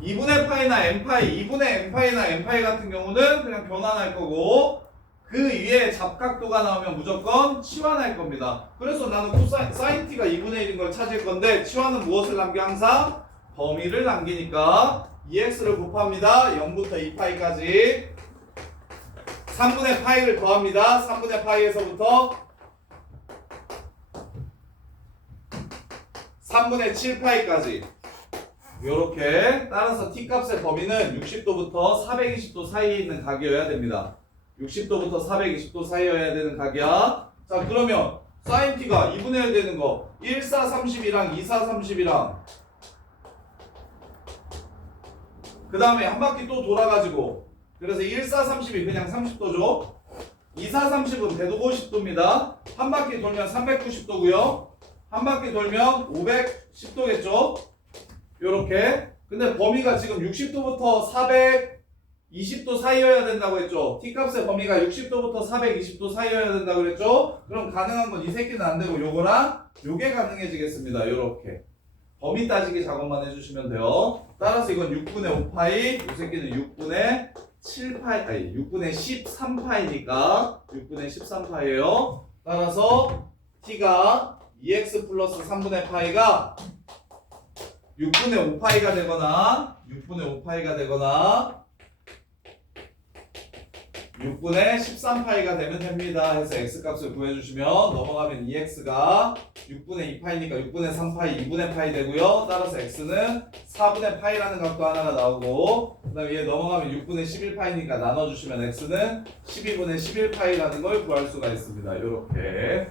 2분의 파이나 n파이, 2분의 n파이나 n파이 같은 경우는 그냥 변환할 거고 그 위에 잡각도가 나오면 무조건 치환할 겁니다. 그래서 나는 사인 t가 2분의 1인 걸 찾을 건데 치환은 무엇을 남겨? 항상 범위를 남기니까 2x를 곱합니다. 0부터 2파이까지 3분의 파이를 더합니다. 3분의 파이에서부터 3분의 7파이까지 요렇게 따라서 t값의 범위는 60도부터 420도 사이에 있는 각이어야 됩니다. 60도부터 420도 사이여야 되는 각이야. 자, 그러면 sin t가 2분의 1 되는 거 1, 4, 30이랑 2, 4, 30이랑 그 다음에 한 바퀴 또 돌아가지고 그래서 1, 4, 30이 그냥 30도죠. 2, 4, 30은 150도입니다. 한 바퀴 돌면 390도고요. 한 바퀴 돌면 510도겠죠. 요렇게. 근데 범위가 지금 60도부터 420도 사이여야 된다고 했죠. t값의 범위가 60도부터 420도 사이여야 된다고 그랬죠. 그럼 가능한 건 이 새끼는 안 되고 요거랑 요게 가능해지겠습니다. 요렇게. 범위 따지기 작업만 해주시면 돼요. 따라서 이건 6분의 5파이, 이 새끼는 6분의 7파이, 아니 6분의 13파이니까 6분의 13파이에요. 따라서 t가 2x 플러스 3분의 파이가 6분의 5파이가 되거나 6분의 5파이가 되거나 6분의 13파이가 되면 됩니다. 해서 x값을 구해주시면 넘어가면 2x가 6분의 2파이니까 6분의 3파이, 2분의 파이 되고요. 따라서 x는 4분의 파이라는 값도 하나가 나오고 그 다음에 얘 넘어가면 6분의 11파이니까 나눠주시면 x는 12분의 11파이라는 걸 구할 수가 있습니다. 이렇게.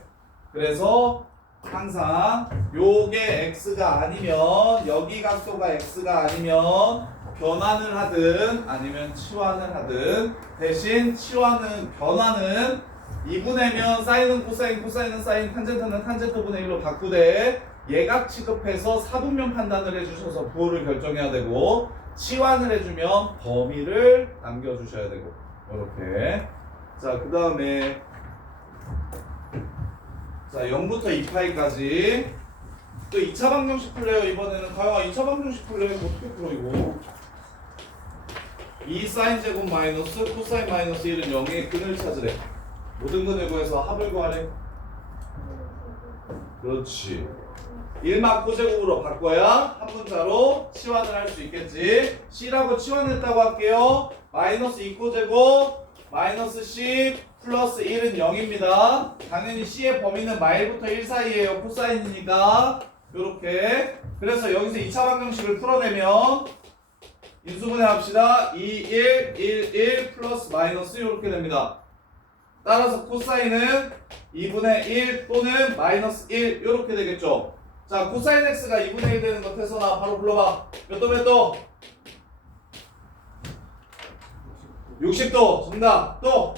그래서 항상 요게 x가 아니면 여기 각도가 x가 아니면 변환을 하든 아니면 치환을 하든 대신 치환은 변환은 2분의면 사인은 코사인, 코사인은 사인, 탄젠트는 탄젠트분의 1로 바꾸되 예각 취급해서 사분면 판단을 해주셔서 부호를 결정해야 되고 치환을 해주면 범위를 남겨주셔야 되고 이렇게. 자, 그 다음에 자 0부터 2파이까지 또 2차 방정식 풀래요. 이번에는 가영아 2차 방정식 풀래요. 어떻게 풀어 이거? 2 사인 제곱 마이너스 코사인 마이너스 1은 0의 근을 찾으래. 모든 근을 구해서 합을 구하래. 그렇지. 1만 코제곱으로 바꿔야 한 문자로 치환을 할 수 있겠지. C라고 치환했다고 할게요. 마이너스 2코제곱 마이너스 C 플러스 1은 0입니다. 당연히 C의 범위는 마일부터 1 사이에요. 코사인이니까 요렇게. 그래서 여기서 2차 방정식을 풀어내면 인수분해 합시다. 2, 1, 1, 1 플러스 마이너스 이렇게 됩니다. 따라서 코사인은 2분의 1 또는 마이너스 1 이렇게 되겠죠. 자, 코사인 x가 2분의 1 되는 것 태선아 바로 불러봐. 몇 도 몇 도? 60도. 정답. 또.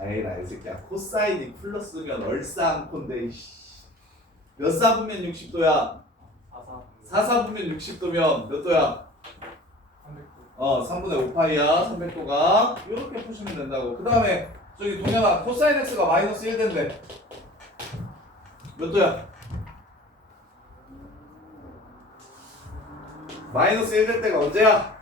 아이 나 이 새끼야. 코사인이 플러스면 얼싸안콘데 몇 사분면 60도야? 4사분면 60도면 몇 도야? 300도. 3분의 5파이야. 300도가. 이렇게 푸시면 된다고. 그 다음에 저기 동현아 코사인 x가 마이너스 1 된대. 몇 도야? 마이너스 1 될 때가 언제야?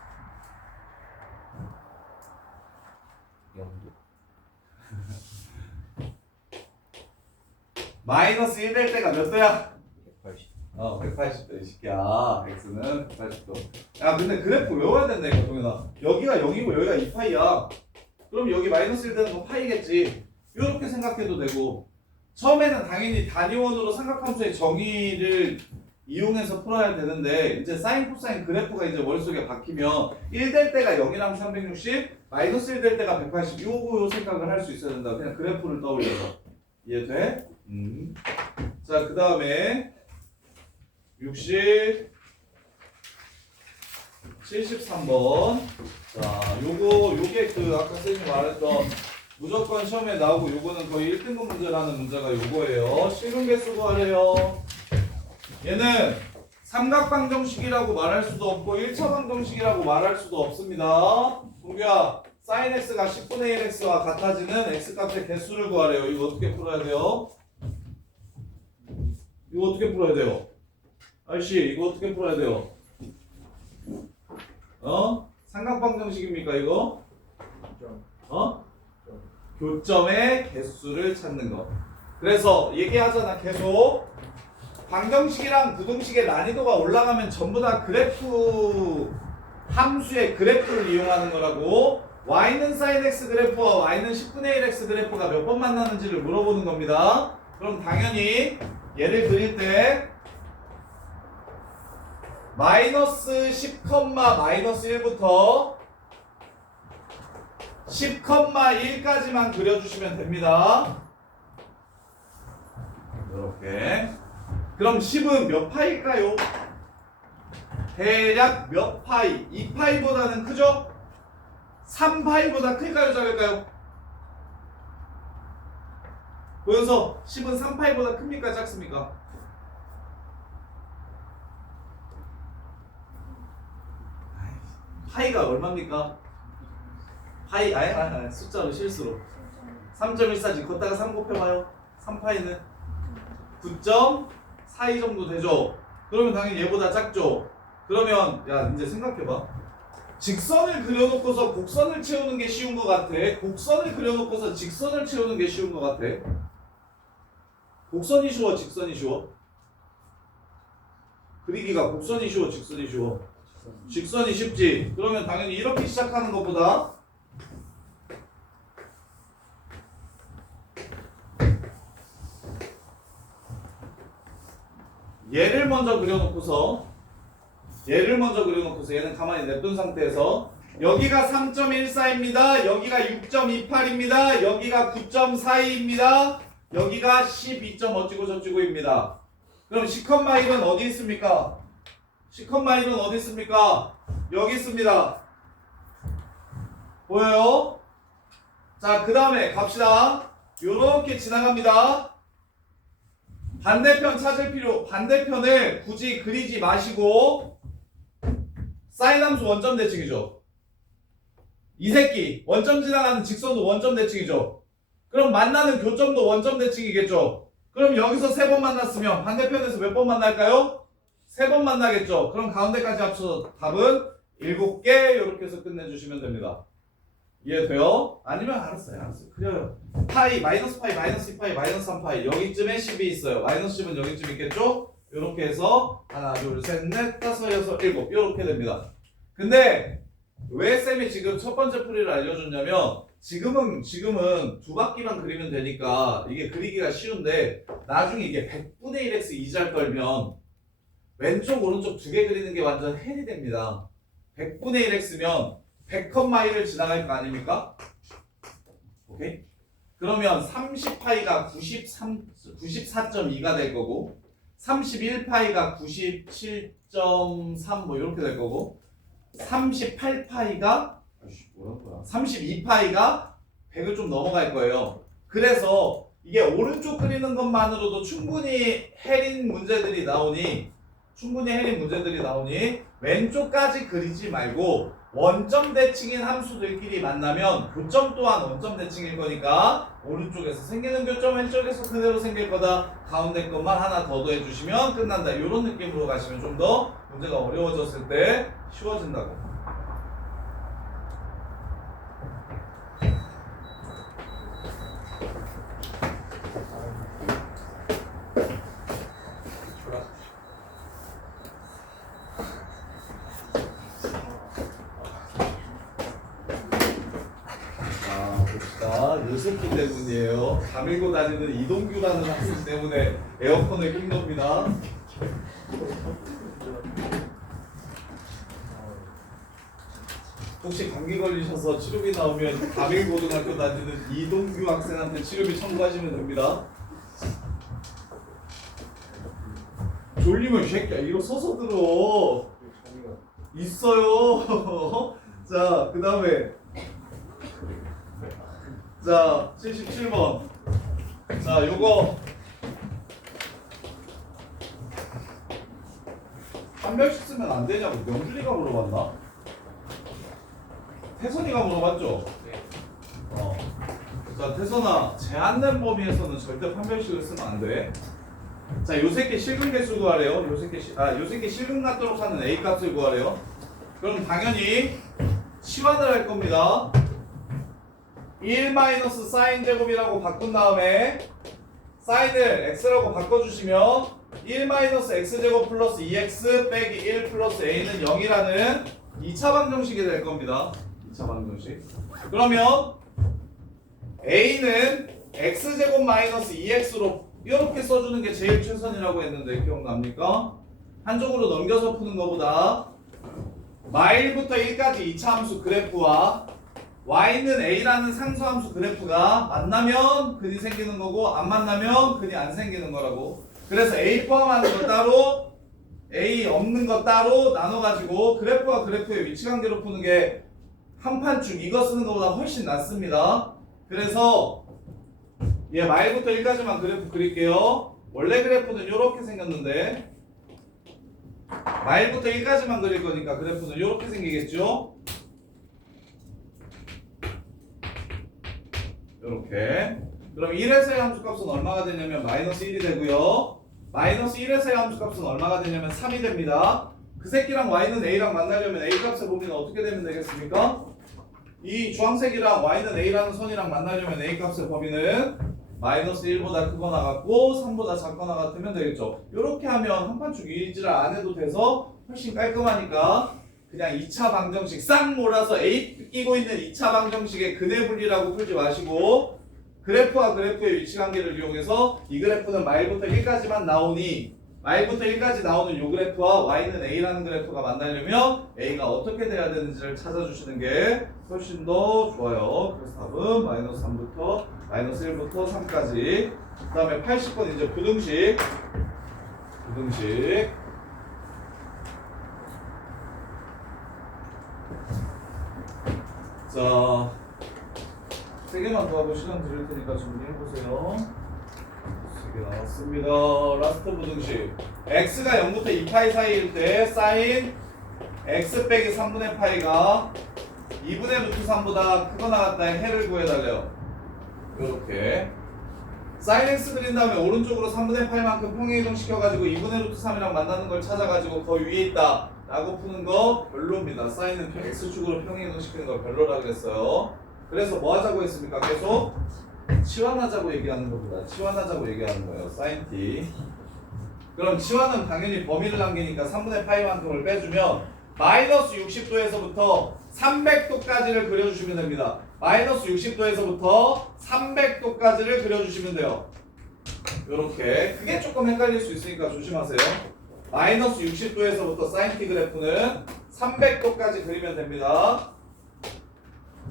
마이너스 1 될 때가 몇 도야? 180. 180도 이 새끼야. x는 180도. 야 근데 그래프 외워야 된다 이거 동현아. 여기가 0이고 여기가 2파이야. 그럼 여기 마이너스 1 되는 건 파이겠지. 이렇게 생각해도 되고 처음에는 당연히 단위원으로 삼각함수의 정의를 이용해서 풀어야 되는데 이제 사인 코사인 그래프가 이제 머릿속에 박히면 1 될 때가 0이랑 360 마이너스 1 될 때가 180 요거 생각을 할 수 있어야 된다. 그냥 그래프를 떠올려서 이해돼? 자 그 다음에 60 73번 자 요게 그 아까 선생님이 말했던 무조건 시험에 나오고 요거는 거의 1등급 문제라는 문제가 요거예요. 실근계수 구하래요. 얘는 삼각방정식이라고 말할 수도 없고 1차 방정식이라고 말할 수도 없습니다. 동규야 sin x가 10분의 1x와 같아지는 x값의 개수를 구하래요. 이거 어떻게 풀어야 돼요? 이거 어떻게 풀어야 돼요? 아저씨 이거 어떻게 풀어야 돼요? 삼각방정식입니까 이거? 교점의 개수를 찾는 거. 그래서 얘기하잖아 계속 방정식이랑 부등식의 난이도가 올라가면 전부 다 그래프 함수의 그래프를 이용하는 거라고. y는 sin x 그래프와 y는 10분의 1x 그래프가 몇 번 만나는지를 물어보는 겁니다. 그럼 당연히 예를 드릴 때 마이너스 10, 마이너스 1부터 10,1까지만 그려주시면 됩니다. 이렇게. 그럼 10은 몇 파일까요? 대략 몇 파이? 2파이보다는 크죠? 3파이보다 클까요? 작을까요? 보여서 10은 3파이보다 큽니까? 작습니까? 파이가 얼마입니까? 파이 아니 숫자로 실수로 3.14지 걷다가 3 곱해봐요. 3파이는 9.42 정도 되죠. 그러면 당연히 얘보다 작죠. 그러면 야 이제 생각해봐. 직선을 그려놓고서 곡선을 채우는 게 쉬운 것 같아? 곡선을 그려놓고서 직선을 채우는 게 쉬운 것 같아? 곡선이 쉬워 직선이 쉬워? 그리기가 곡선이 쉬워 직선이 쉬워? 직선이 쉽지. 그러면 당연히 이렇게 시작하는 것보다 얘를 먼저 그려놓고서 얘는 가만히 냅둔 상태에서 여기가 3.14입니다. 여기가 6.28입니다. 여기가 9.42입니다. 여기가 12. 어찌고 저찌고입니다. 그럼 10,1은 어디 있습니까? 10,1은 어디 있습니까? 여기 있습니다. 보여요? 자, 그 다음에 갑시다. 요렇게 지나갑니다. 반대편을 굳이 그리지 마시고 사인 함수 원점 대칭이죠. 이 새끼 원점 지나가는 직선도 원점 대칭이죠. 그럼 만나는 교점도 원점 대칭이겠죠. 그럼 여기서 3번 만났으면 반대편에서 몇 번 만날까요? 3번 만나겠죠. 그럼 가운데까지 합쳐서 답은 7개 이렇게 해서 끝내주시면 됩니다. 이해돼요? 아니면 알았어요. 그래요. 파이, 마이너스 파이, 마이너스 2파이, 마이너스 3파이 여기쯤에 10이 있어요. 마이너스 10은 여기쯤 있겠죠? 이렇게 해서 하나, 둘, 셋, 넷, 다섯, 여섯, 일곱 이렇게 됩니다. 근데 왜 쌤이 지금 첫 번째 풀이를 알려줬냐면 지금은 두 바퀴만 그리면 되니까 이게 그리기가 쉬운데 나중에 이게 100분의 1x 이자를 떨면 왼쪽 오른쪽 두 개 그리는 게 완전 헬이 됩니다. 100분의 1x면 100,1을 지나갈 거 아닙니까? 오케이? 그러면 30파이가 94.2가 될 거고 31파이가 97.3 뭐 이렇게 될 거고 38파이가 32파이가 100을 좀 넘어갈 거예요. 그래서 이게 오른쪽 그리는 것만으로도 충분히 헬인 문제들이 나오니 왼쪽까지 그리지 말고 원점 대칭인 함수들끼리 만나면 교점 또한 원점 대칭일 거니까 오른쪽에서 생기는 교점 왼쪽에서 그대로 생길 거다. 가운데 것만 하나 더 더해주시면 끝난다. 이런 느낌으로 가시면 좀 더 문제가 어려워졌을 때 쉬워진다고. 요 새끼 때문이에요. 가밀고 다니는 이동규라는 학생 때문에 에어컨을 끈 겁니다. 혹시 감기 걸리셔서 치료비 나오면 가밀고등학교 다니는 이동규 학생한테 치료비 청구하시면 됩니다. 졸리면 이 새끼야 일어서서 들어. 있어요. 자, 그 다음에 자 77번. 자, 요거 한 명씩 쓰면 안 되냐고 명준이가 물어봤나? 태선이가 물어봤죠? 자, 태선아, 제한된 범위에서는 절대 판별식을 쓰면 안 돼. 자, 요 새끼 실근 개수 구하래요. 요 새끼 실근 갖도록 하는 A 값을 구하래요. 그럼 당연히 치환을 할 겁니다. 1 마이너스 사인 제곱이라고 바꾼 다음에 사인을 x라고 바꿔주시면 1 마이너스 x제곱 플러스 2x 빼기 1 플러스 a는 0이라는 2차 방정식이 될 겁니다. 2차 방정식. 그러면 a는 x제곱 마이너스 2x로 이렇게 써주는 게 제일 최선이라고 했는데 기억납니까? 한쪽으로 넘겨서 푸는 것보다 마일부터 1까지 2차 함수 그래프와 y는 a라는 상수함수 그래프가 만나면 근이 생기는 거고 안 만나면 근이 안 생기는 거라고. 그래서 a 포함하는 거 따로 a 없는 거 따로 나눠가지고 그래프와 그래프의 위치관계로 푸는 게 한 판쭉 이거 쓰는 것보다 훨씬 낫습니다. 그래서 얘 마일부터 1까지만 그래프 그릴게요. 원래 그래프는 이렇게 생겼는데 마일부터 1까지만 그릴 거니까 그래프는 이렇게 생기겠죠? 이렇게. 그럼 1에서의 함수값은 얼마가 되냐면 마이너스 1이 되고요. 마이너스 1에서의 함수값은 얼마가 되냐면 3이 됩니다. 그 새끼랑 y는 a랑 만나려면 a 값의 범위는 어떻게 되면 되겠습니까? 이 주황색이랑 y는 a라는 선이랑 만나려면 a 값의 범위는 마이너스 1보다 크거나 같고 3보다 작거나 같으면 되겠죠. 이렇게 하면 한판축 이지를 안 해도 돼서 훨씬 깔끔하니까 그냥 2차 방정식 싹 몰아서 A 끼고 있는 2차 방정식의 근해 분리라고 풀지 마시고 그래프와 그래프의 위치관계를 이용해서 이 그래프는 마일부터 1까지만 나오니 마일부터 1까지 나오는 이 그래프와 y는 a라는 그래프가 만나려면 a가 어떻게 돼야 되는지를 찾아주시는 게 훨씬 더 좋아요. 그래서 답은 마이너스 3부터 마이너스 1부터 3까지. 그 다음에 80번 이제 부등식. 자, 3개만 더 하고 시간 드릴 테니까 준비해보세요. 3개 나왔습니다. 라스트 부등식. x가 0부터 2파이 사이일 때 사인 x 빼기 3분의 파이가 2분의 루트 3보다 크거나 같다의 해를 구해달래요. 요렇게 사인 x 그린 다음에 오른쪽으로 3분의 파이만큼 평행이동 시켜가지고 2분의 루트 3이랑 만나는 걸 찾아가지고 거 위에 있다 라고 푸는 거 별로입니다. 사인은 x축으로 평행이동 시키는 거 별로라 그랬어요. 그래서 뭐 하자고 했습니까? 계속 치환하자고 얘기하는 겁니다. 치환하자고 얘기하는 거예요. 사인 t. 그럼 치환은 당연히 범위를 남기니까 3분의 파이만큼을 빼주면 마이너스 60도에서부터 300도까지를 그려주시면 됩니다. 마이너스 60도에서부터 300도까지를 그려주시면 돼요. 요렇게. 그게 조금 헷갈릴 수 있으니까 조심하세요. 마이너스 60도에서부터 사인 t 그래프는 300도까지 그리면 됩니다.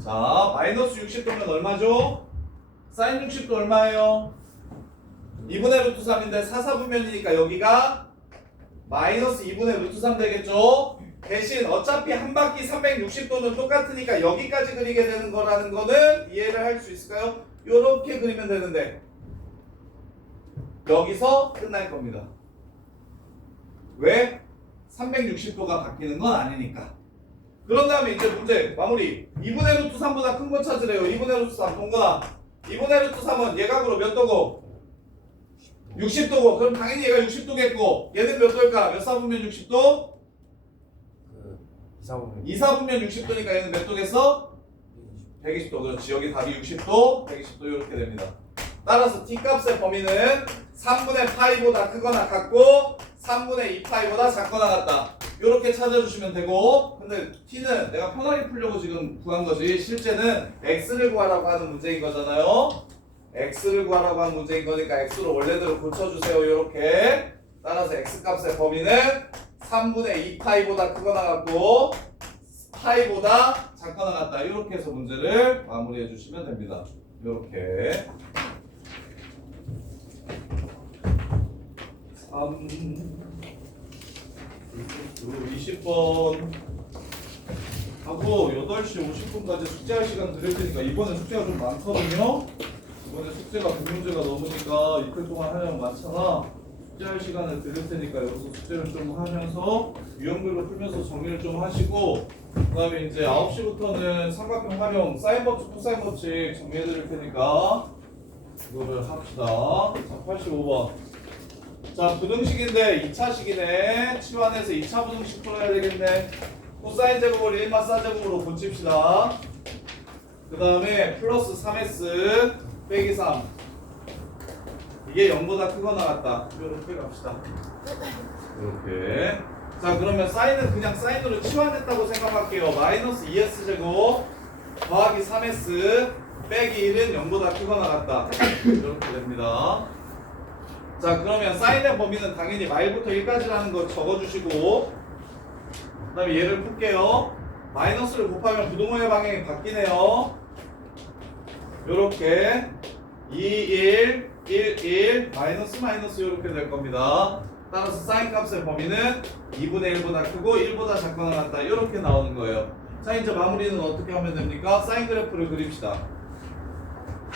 자, 마이너스 60도면 얼마죠? 사인 60도 얼마예요? 2분의 루트 3인데 4분면이니까 여기가 마이너스 2분의 루트 3 되겠죠? 대신 어차피 한 바퀴 360도는 똑같으니까 여기까지 그리게 되는 거라는 거는 이해를 할 수 있을까요? 요렇게 그리면 되는데 여기서 끝날 겁니다. 왜? 360도가 바뀌는 건 아니니까. 그런 다음에 이제 문제 마무리. 2분의 루트 3보다 큰 거 찾으래요. 2분의 루트 3 동그라. 2분의 루트 3은 얘각으로 몇 도고? 60도고. 그럼 당연히 얘가 60도겠고 얘는 몇 도일까? 몇 사분면 60도? 2사분면 60도니까 얘는 몇 도겠어? 120도. 그렇지. 여기 답이 60도, 120도 이렇게 됩니다. 따라서 t값의 범위는 3분의 파이보다 크거나 같고 3분의 2파이보다 작거나 같다. 이렇게 찾아주시면 되고, 근데 t는 내가 편하게 풀려고 지금 구한 거지 실제는 x를 구하라고 하는 문제인 거잖아요. x를 구하라고 하는 문제인 거니까 x로 원래대로 고쳐주세요. 이렇게 따라서 x 값의 범위는 3분의 2파이보다 크거나 같고 파이보다 작거나 같다. 이렇게 해서 문제를 마무리해 주시면 됩니다. 이렇게 3 20번 하고 8시 50분까지 숙제할 시간 드릴 테니까 이번에 숙제가 좀 많거든요. 이번에 숙제가 100문제가 넘으니까 이틀 동안 하려면 많잖아. 숙제할 시간을 드릴 테니까 여기서 숙제를 좀 하면서 유형별로 풀면서 정리를 좀 하시고 그 다음에 이제 9시부터는 삼각형 활용 사인 법칙, 코사인 법칙 정리해 드릴 테니까 이거를 합시다. 자, 85번. 자, 부등식인데 2차식이네. 치환해서 2차 부등식 풀어야 되겠네. 코사인 제곱을 1마사 제곱으로 고칩시다. 그 다음에 플러스 3s 빼기 3 이게 0보다 크거나 같다. 이렇게 갑시다. 이렇게. 자, 그러면 사인은 그냥 사인으로 치환했다고 생각할게요. 마이너스 2s 제곱 더하기 3s 빼기 1은 0보다 크거나 같다. 이렇게 됩니다. 자, 그러면 사인의 범위는 당연히 마일부터 1까지라는 거 적어주시고 그 다음에 얘를 풀게요. 마이너스를 곱하면 부동호의 방향이 바뀌네요. 요렇게 2, 1, 1, 1 마이너스 마이너스 요렇게 될 겁니다. 따라서 사인 값의 범위는 2분의 1보다 크고 1보다 작거나 같다. 요렇게 나오는 거예요. 자, 이제 마무리는 어떻게 하면 됩니까? 사인 그래프를 그립시다.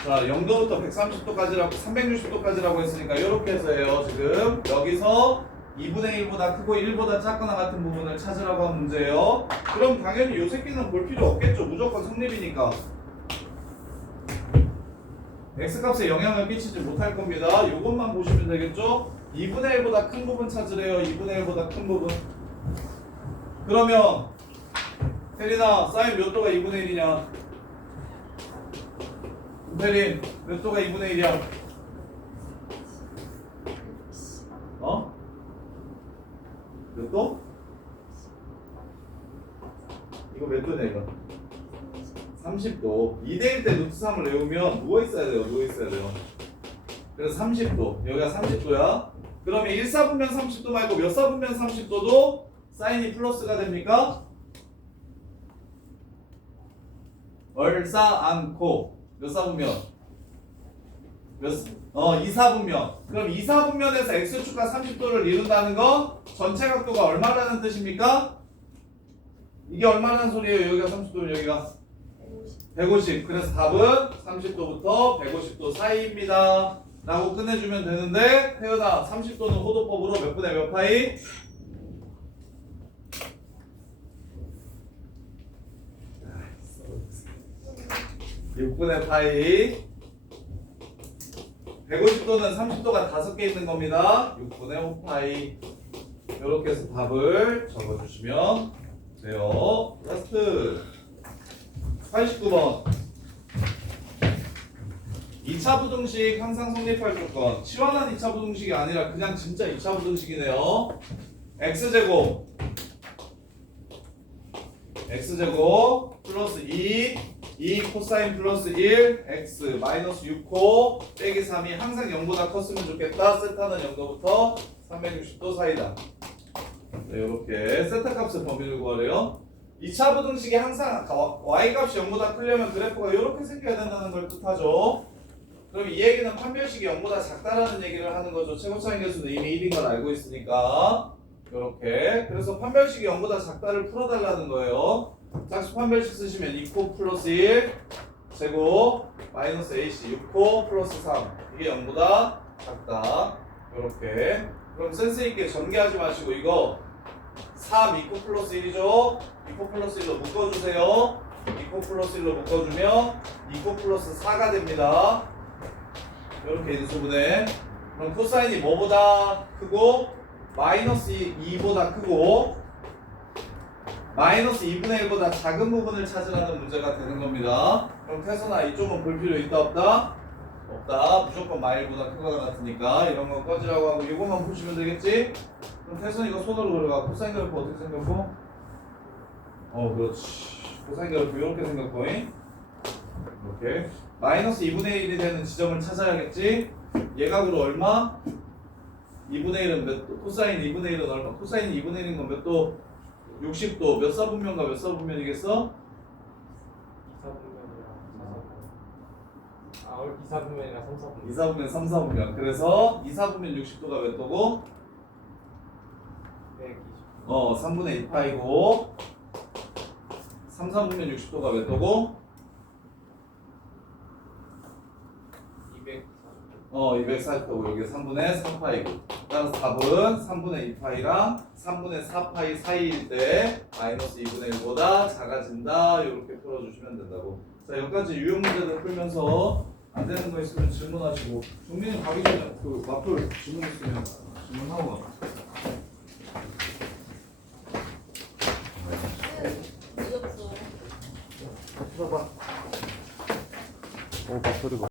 자, 0도부터 130도까지라고 360도까지라고 했으니까 이렇게 해서 해요. 지금 여기서 2분의 1보다 크고 1보다 작거나 같은 부분을 찾으라고 한 문제예요. 그럼 당연히 요 새끼는 볼 필요 없겠죠. 무조건 성립이니까. x값에 영향을 끼치지 못할 겁니다. 요것만 보시면 되겠죠. 2분의 1보다 큰 부분 찾으래요. 2분의 1보다 큰 부분. 그러면 혜린아 사인 몇 도가 2분의 1이냐? 혜린 몇 도가 2분의 1이야? 어? 몇 도? 이거 몇 도냐 이거? 30도. 2대1 때 루트 3을 외우면 누워있어야 돼요. 누워있어야 돼요. 그래서 30도. 여기가 30도야. 그러면 1사분면 30도 말고 몇 사분면 30도도 사인이 플러스가 됩니까? 얼싸 않고 몇 사분면? 2사분면. 그럼 2사분면에서 x축과 30도를 이룬다는 거 전체 각도가 얼마라는 뜻입니까? 이게 얼마라는 소리예요? 여기가 30도면 여기가 150. 그래서 답은 30도부터 150도 사이입니다. 라고 끝내주면 되는데 태연아 30도는 호도법으로 몇 분의 몇 파이? 6분의 파이. 150도는 30도가 5개 있는 겁니다. 6분의 5파이. 이렇게 해서 답을 적어주시면 돼요. 라스트 89번. 2차 부등식 항상 성립할 조건. 치환한 2차 부등식이 아니라 그냥 진짜 2차 부등식이네요. x제곱 플러스 2 코사인 플러스 1 x 마이너스 6코 빼기 3이 항상 0보다 컸으면 좋겠다. 세타는 0도부터 360도 사이다. 네, 이렇게 세타 값의 범위를 구하래요. 2차 부등식이 항상 y값이 0보다 크려면 그래프가 이렇게 생겨야 된다는 걸 뜻하죠. 그럼 이 얘기는 판별식이 0보다 작다라는 얘기를 하는 거죠. 최고차인 계수는 이미 1인 걸 알고 있으니까 이렇게. 그래서 판별식이 0보다 작다를 풀어달라는 거예요. 짝수 판별식 쓰시면 2코 플러스 1 제곱 마이너스 ac 6코 플러스 3 이게 0보다 작다. 이렇게. 그럼 센스 있게 전개하지 마시고 이거 3 2코 플러스 1이죠. 2코 플러스 1로 묶어주세요. 2코 플러스 1로 묶어주면 2코 플러스 4가 됩니다. 이렇게 인수분해. 그럼 코사인이 뭐보다 크고 마이너스 2보다 크고 마이너스 2분의 1보다 작은 부분을 찾으라는 문제가 되는 겁니다. 그럼 태선아 이쪽은 볼 필요 있다 없다? 없다. 무조건 마일보다 크거나 같으니까 이런 거 꺼지라고 하고 이거만 보시면 되겠지? 그럼 태선 이거 손으로 그려봐. 코사인 그래프 어떻게 생겼고? 그렇지. 코사인 그래프 이렇게 생겼고 이렇게 마이너스 2분의 1이 되는 지점을 찾아야겠지? 얘각으로 얼마? 2분의 1은 몇 도? 코사인 2분의 1은 얼마? 코사인 2분의 1인 건 몇 도? 60도. 몇 사분면과 몇 사분면이겠어? 2사분면이랑 3사분면. 2사분면, 3사분면. 그래서 2사분면 60도가 몇 도고? 120. 3분의 2파이고 3사분면 60도가 몇 도고? 240도고 여기 3분의 4파이고 따라서 답은 3분의 2파이랑 3분의 4파이 사이일 때 마이너스 2분의 1보다 작아진다 이렇게 풀어주시면 된다고. 자 여기까지 유형 문제들 풀면서 안 되는 거 있으면 질문하시고 종민이 가기 전에 그 마플 질문 있으면 질문하고 가. 늦었어. 풀어봐. 오, 밥소리